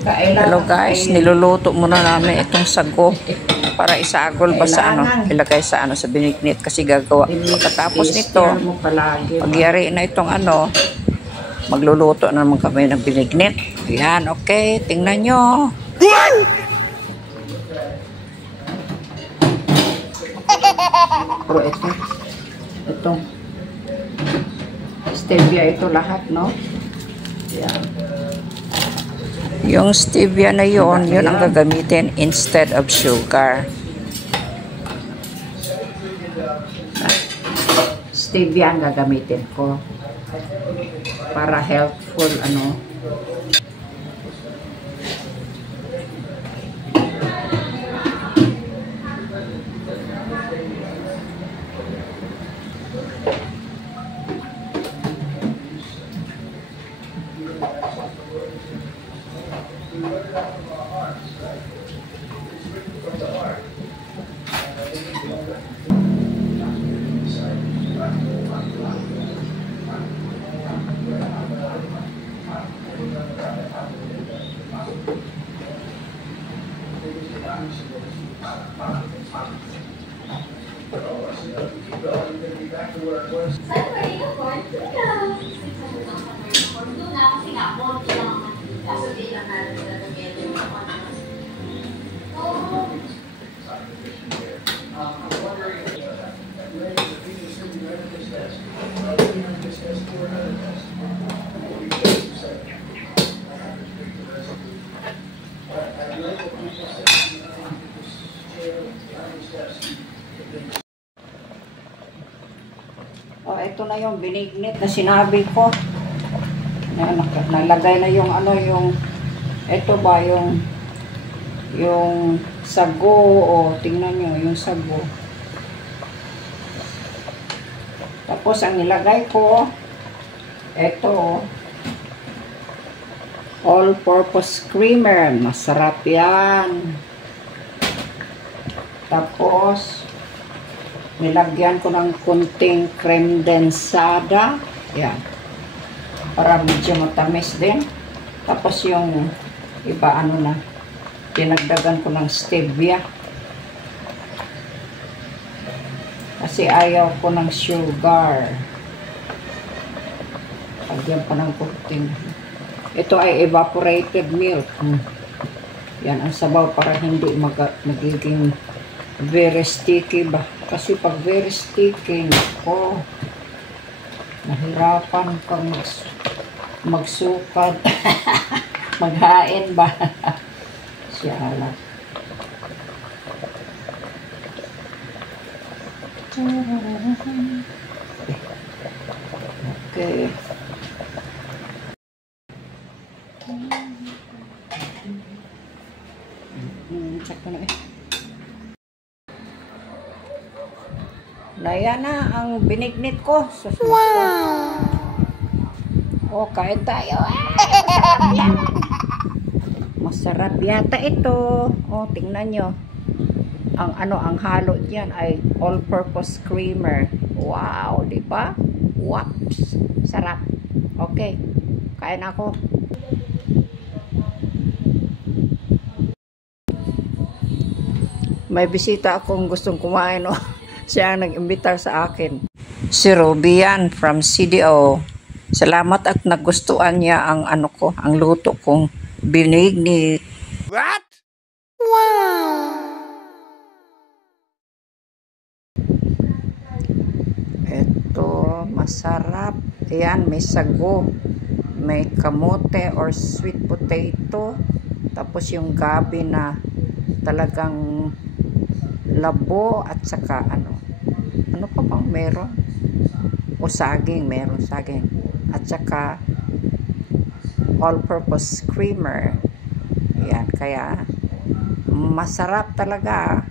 Hello guys, niluluto muna namin itong sago para isagol ba sa ilagay sa sa binignit kasi gagawa. Pagkatapos nito, pagyari na itong magluluto na naman kami ng binignit. Yan, okay, tingnan nyo. Pero itong stevia ito lahat, no? Yan. Yung stevia na yun ang gagamitin instead of sugar. Stevia ang gagamitin ko para healthful, ito na yung binignit na sinabi ko. Nalagay na yung ito ba yung sago, tingnan nyo yung sago. Tapos ang nilagay ko ito all-purpose creamer, masarap yan. Tapos nilagyan ko ng kunting creme densada. Yan. Para medyo matamis din. Tapos yung iba dinagdagan ko ng stevia. Kasi ayaw ko ng sugar. Lagyan pa ng kunting. Ito ay evaporated milk. Yan ang sabaw para hindi magiging very sticky ba. Kasi pag very sticky, nahirapan kang magsukat. Maghain ba? Siyala. Okay. Check ko na Yan na ang binignit ko. Wow! Kain tayo. Masarap yata ito. Tingnan nyo. Ang halo diyan ay all-purpose creamer. Wow, di ba? Waps. Sarap. Okay. Kain ako. May bisita akong gustong kumain, Siya ang nag-imbitar sa akin. Si Ruby yan from CDO. Salamat at nagustuhan niya ang ang luto kong binignit. What? Wow! Ito, masarap. Ayan, may sago. May kamote or sweet potato. Tapos yung gabi na talagang labo at saka ano pa bang meron? Saging, meron saging. At saka all-purpose creamer. Yan, kaya masarap talaga.